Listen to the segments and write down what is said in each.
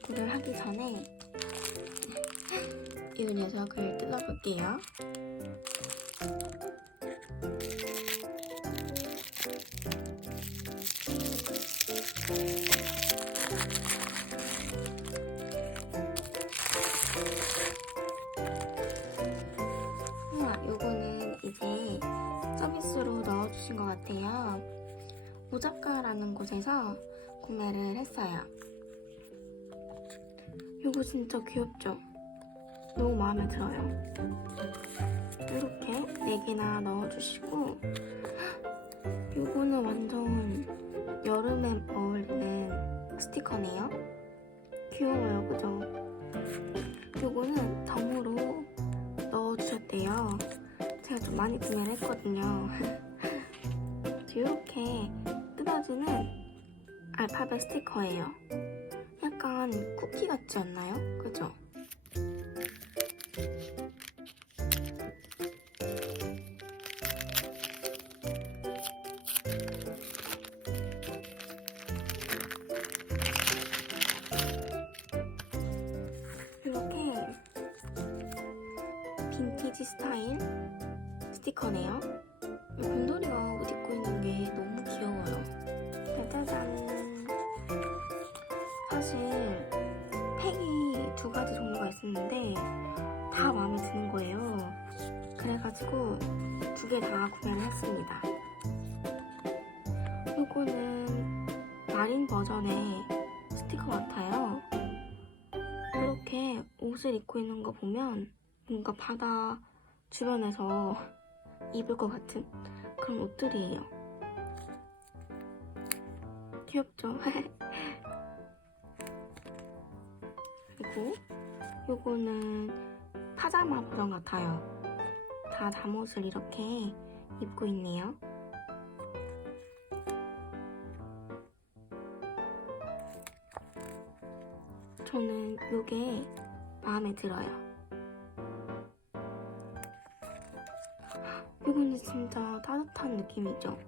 바꾸를 하기 전에 이 녀석을 뜯어볼게요. 우와, 요거는 이제 서비스로 넣어주신 것 같아요. 오작가라는 곳에서 구매를 했어요. 이거 진짜 귀엽죠? 너무 마음에 들어요. 이렇게 4개나 넣어주시고 이거는 완전 여름에 어울리는 스티커네요. 귀여워요, 그죠? 이거는 덤으로 넣어주셨대요. 제가 좀 많이 구매를 했거든요. 이렇게 뜯어지는 알파벳 스티커예요. 약간 쿠키 같지 않나요? 그죠? 이거는 마린 버전의 스티커 같아요. 이렇게 옷을 입고 있는 거 보면 뭔가 바다 주변에서 입을 것 같은 그런 옷들이에요. 귀엽죠? 그리고 요거는 파자마 버전 같아요. 다 잠옷을 이렇게 입고 있네요. 요게 마음에 들어요. 이거는 진짜 따뜻한 느낌이죠?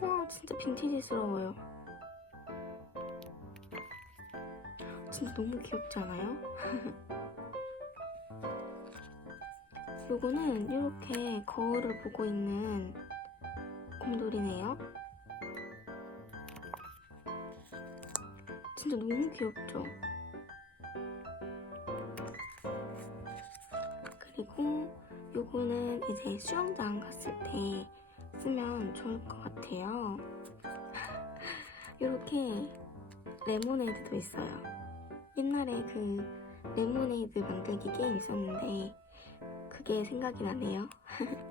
와, 진짜 빈티지스러워요. 진짜 너무 귀엽지 않아요? 요거는 이렇게 거울을 보고 있는 곰돌이네요. 귀엽죠? 그리고 요거는 이제 수영장 갔을 때 쓰면 좋을 것 같아요. 이렇게 레모네이드도 있어요. 옛날에 그 레모네이드 만들기 게임 있었는데 그게 생각이 나네요.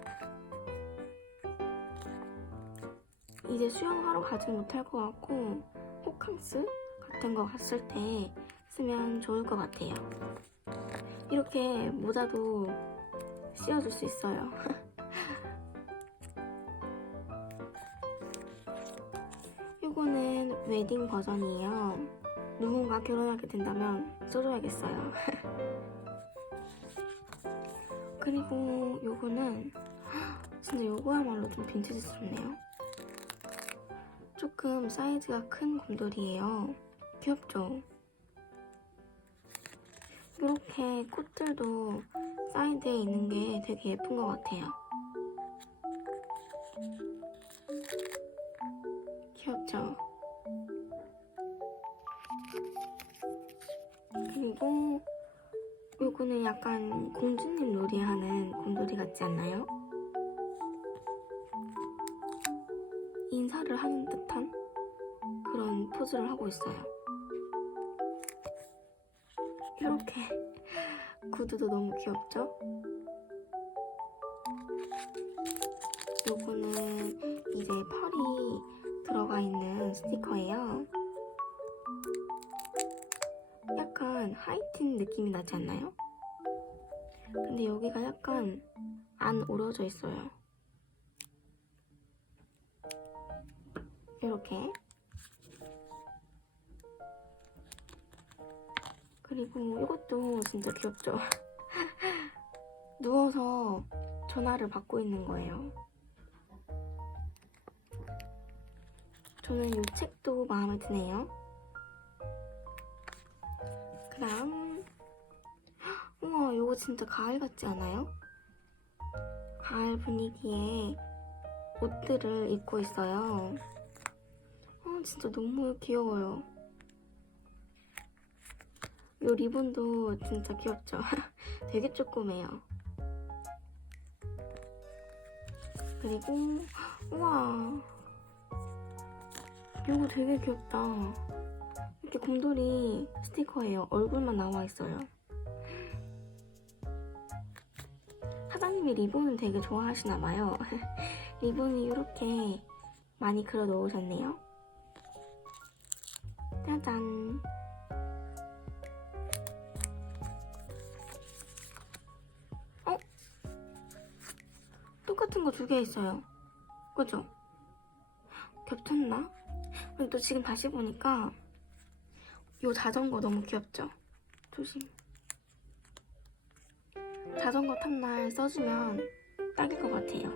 이제 수영하러 가지 못할 것 같고 호캉스 같은 거 갔을 때 쓰면 좋을 것 같아요. 이렇게 모자도 씌워줄 수 있어요. 이거는 웨딩 버전이에요. 누군가 결혼하게 된다면 써줘야겠어요. 그리고 요거는 진짜 요거야말로 좀 빈티지스럽네요. 조금 사이즈가 큰 곰돌이에요. 귀엽죠? 이렇게 꽃들도 사이드에 있는 게 되게 예쁜 것 같아요. 귀엽죠? 그리고 요거는 약간 공주님 놀이하는 곰돌이 같지 않나요? 인사를 하는 듯한 그런 포즈를 하고 있어요. 이렇게 구두도 너무 귀엽죠? 요거는 이제 펄이 들어가 있는 스티커예요. 약간 하이틴 느낌이 나지 않나요? 근데 여기가 약간 안 오려져 있어요. 이렇게 그리고 이것도 진짜 귀엽죠? 누워서 전화를 받고 있는 거예요. 저는 이 책도 마음에 드네요. 그 다음 우와 이거 진짜 가을 같지 않아요? 가을 분위기에 옷들을 입고 있어요. 아 진짜 너무 귀여워요. 이 리본도 진짜 귀엽죠? 되게 조그매요. 그리고 우와 이거 되게 귀엽다. 이렇게 곰돌이 스티커예요. 얼굴만 나와 있어요. 사장님이 리본을 되게 좋아하시나 봐요. 리본이 이렇게 많이 그려 놓으셨네요. 짜잔. 똑같은 거 두 개 있어요. 그죠? 겹쳤나? 근데 또 지금 다시 보니까 이 자전거 너무 귀엽죠? 조심. 자전거 탄 날 써주면 딱일 것 같아요.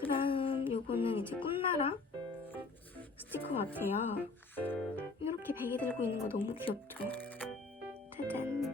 그 다음 요거는 이제 꿈나라 스티커 같아요. 이렇게 베개 들고 있는 거 너무 귀엽죠? 짜잔.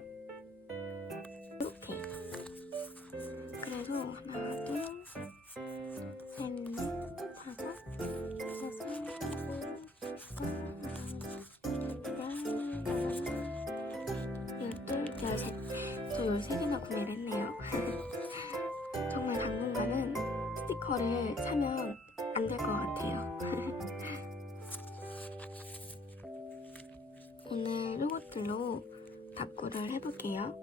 스티커를 사면 안 될 것 같아요. 오늘 로봇들로 다꾸를 해볼게요.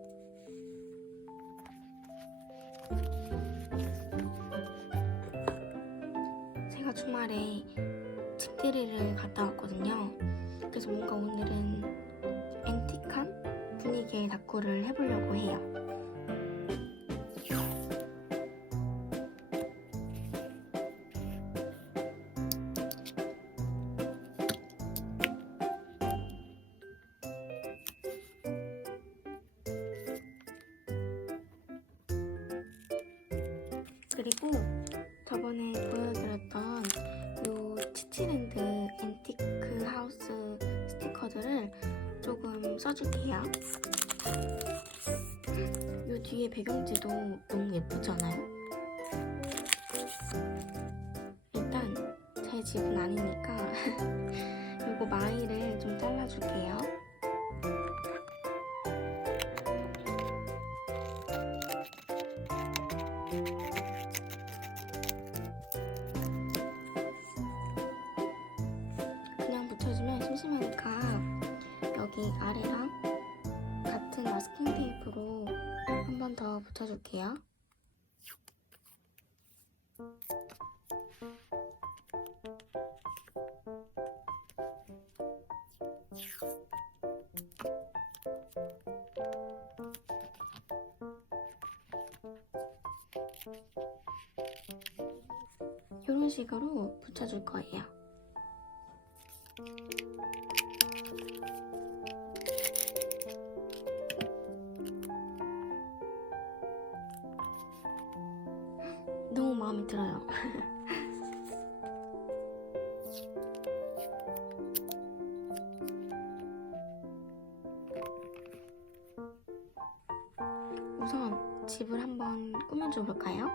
제가 주말에 집들이를 갔다 왔거든요. 그래서 뭔가 오늘은 앤틱한 분위기의 다꾸를 해보려고 해요. 써줄게요. 요 뒤에 배경지도 너무 예쁘지 않아요? 일단 제 집은 아니니까 요거 마이를 좀 잘라줄게요. 아래랑 같은 마스킹 테이프로 한 번 더 붙여줄게요. 이런 식으로 붙여줄 거예요. 우선 집을 한번 꾸며줘 볼까요?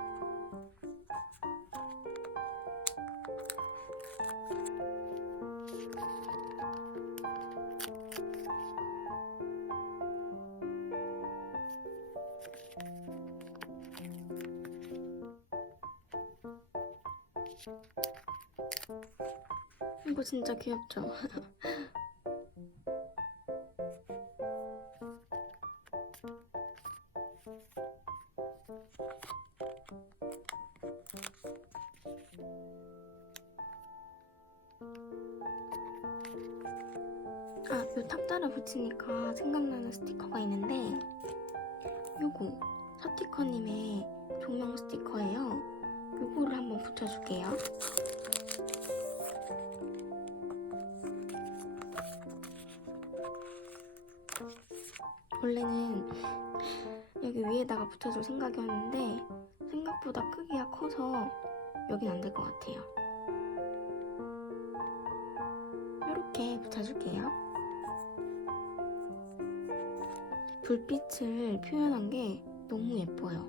이거 진짜 귀엽죠? 아, 요 탑자를 붙이니까 생각나는 스티커가 있는데 요거 서티커님의 조명 스티커예요. 요거를 한번 붙여줄게요. 원래는 여기 위에다가 붙여줄 생각이었는데 생각보다 크기가 커서 여긴 안 될 것 같아요. 이렇게 붙여줄게요. 불빛을 표현한 게 너무 예뻐요.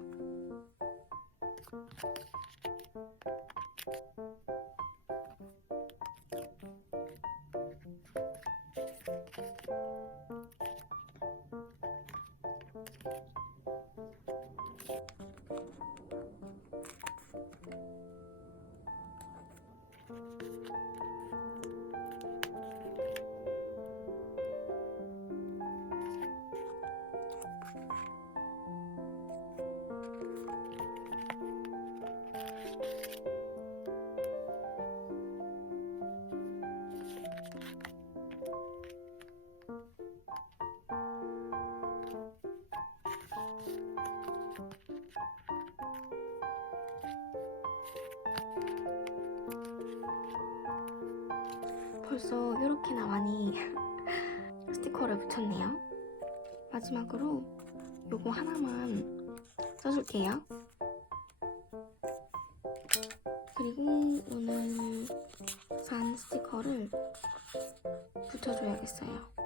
벌써 이렇게나 많이 스티커를 붙였네요. 마지막으로 요거 하나만 써줄게요. 그리고 오늘 산 스티커를 붙여줘야겠어요.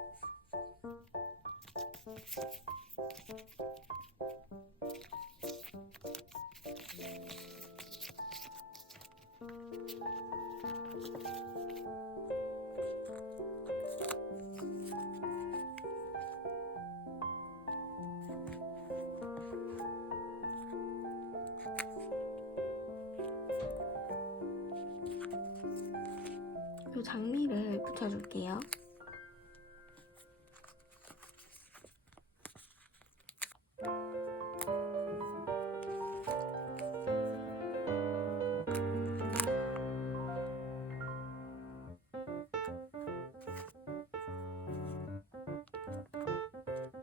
장미를 붙여줄게요.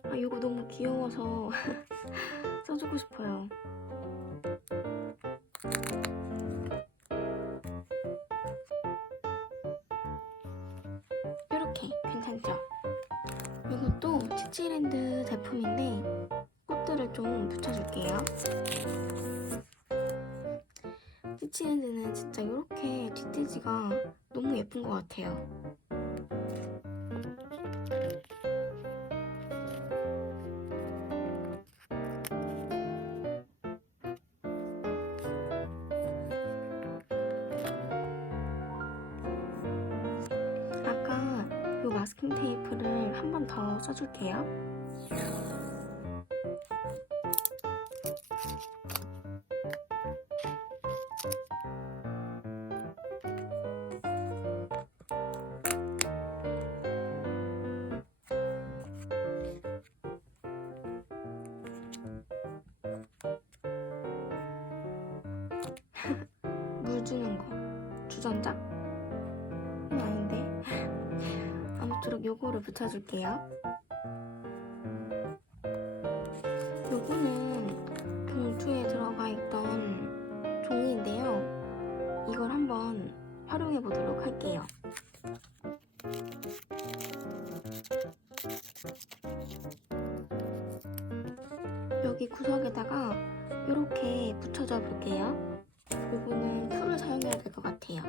아, 이거 너무 귀여워서 써주고 싶어요. 치치랜드 제품인데 꽃들을 좀 붙여줄게요. 치치랜드는 진짜 이렇게 디테지가 너무 예쁜 것 같아요. 마스킹 테이프를 한 번 더 써줄게요. 붙여줄게요. 요거는 봉투에 들어가 있던 종이인데요. 이걸 한번 활용해 보도록 할게요. 여기 구석에다가 이렇게 붙여줘 볼게요. 요거는 풀을 사용해야 될 것 같아요.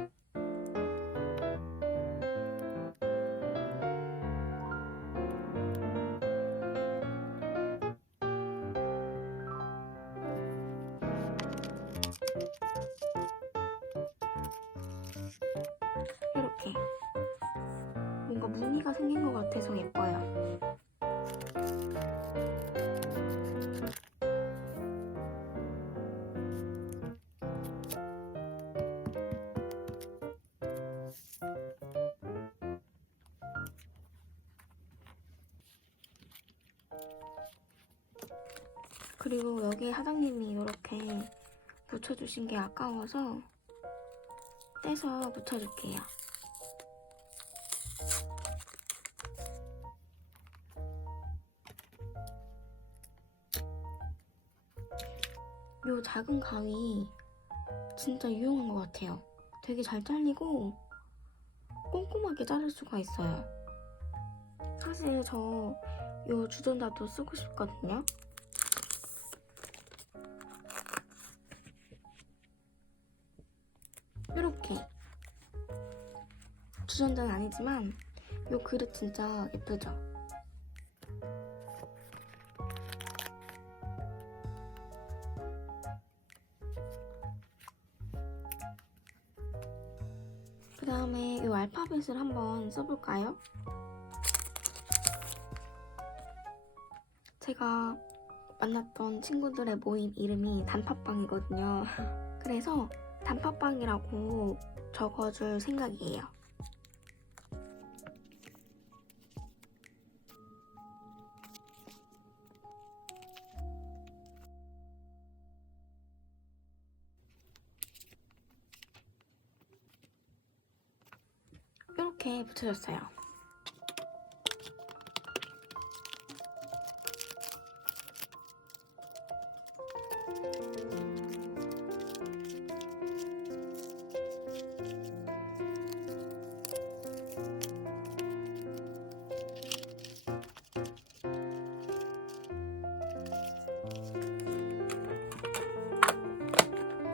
그리고 여기 사장님이 이렇게 붙여주신 게 아까워서 떼서 붙여줄게요. 요 작은 가위 진짜 유용한 것 같아요. 되게 잘 잘리고 꼼꼼하게 자를 수가 있어요. 사실 저 요 주전자도 쓰고 싶거든요. 주전자는 아니지만 이 그릇 진짜 예쁘죠? 그 다음에 이 알파벳을 한번 써볼까요? 제가 만났던 친구들의 모임 이름이 단팥빵이거든요. 그래서 단팥빵이라고 적어줄 생각이에요. 붙여줬어요.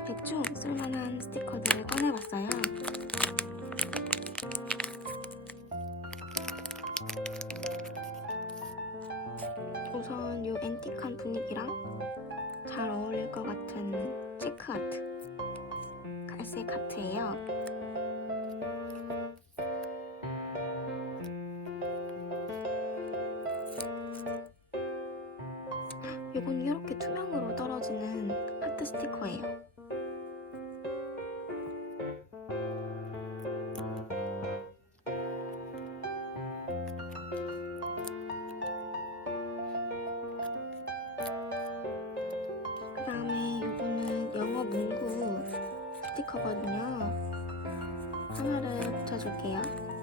대충 쓸만한 이건 이렇게 투명으로 떨어지는 하트 스티커예요. 그 다음에 이거는 영어 문구 스티커거든요. 하나를 붙여줄게요.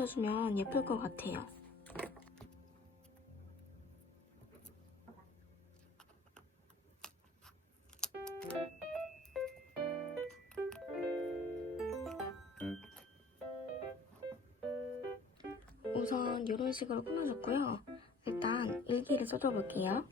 붙여주면 예쁠 것 같아요. 우선 이런 식으로 꾸며줬고요. 일단 일기를 써줘 볼게요.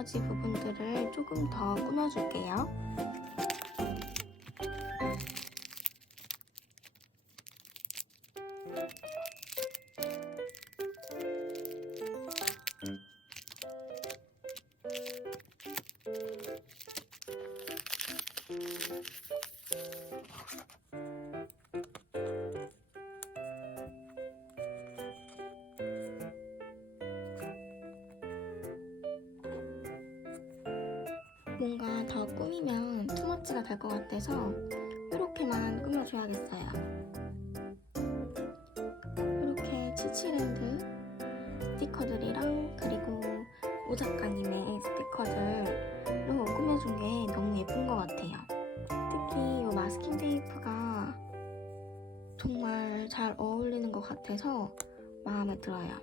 나머지 부분들을 조금 더 꾸며줄게요. 꾸며줘야겠어요. 이렇게 치치랜드 스티커들이랑 그리고 오 작가님의 스티커들로 꾸며준 게 너무 예쁜 것 같아요. 특히 이 마스킹 테이프가 정말 잘 어울리는 것 같아서 마음에 들어요.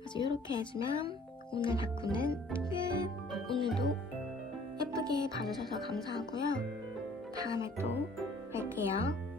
그래서 이렇게 해주면 오늘 바꾸는 끝! 오늘도 예쁘게 봐주셔서 감사하고요. 다음에 또 뵐게요.